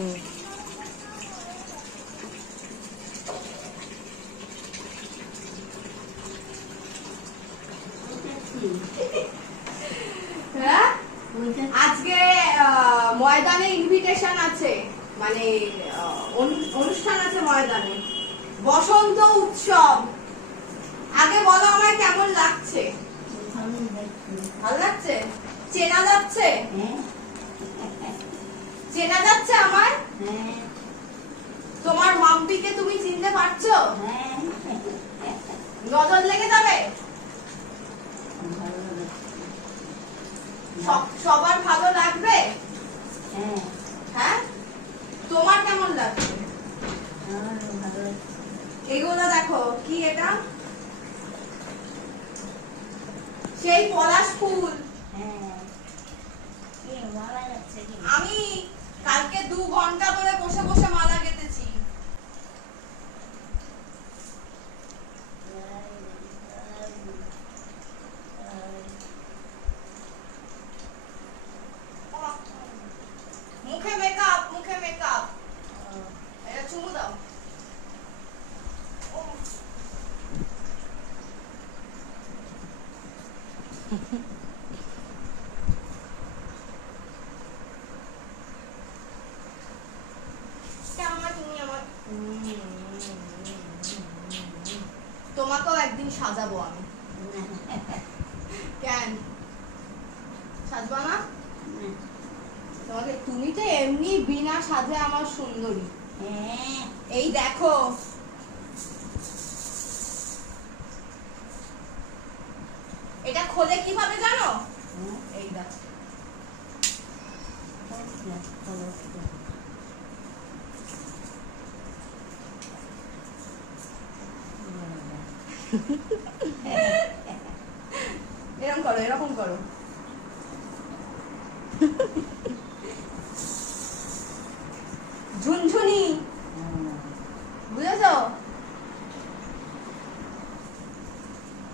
হ্যাঁ আজকে ময়দানে ইনভিটেশন আছে, মানে অনুষ্ঠান আছে ময়দানে, বসন্ত উৎসব। আগে বলো আমার কেমন লাগছে? ভালো লাগছে? চেনা যাচ্ছে? চেনা যাচ্ছে আমার? তোমার মাম্পিকে তুমি চিনতে পারছো? নজর লেগে যাবে? সবার ভালো লাগবে? হ্যাঁ, তোমার কেমন লাগছে? এগুলো দেখো কি, এটা সেই পলাশ ফুল। আমি কালকে 2 ঘন্টা ধরে বসে বসে মালা গেঁথেছি। মুখে মেকআপ, মুখে মেকআপ। এটা চুমু দাও। তোমাকেও একদিন সাজাবো আমি। কেন সাজবা না? তোমাকে, তুমি তো এমনি বিনা সাজে আমার সুন্দরী। এই দেখো, এটা খোলে কিভাবে জানো? এই দেখো, এরকম করো, এরকম করো। ঝুনঝুনি, বুঝেছো?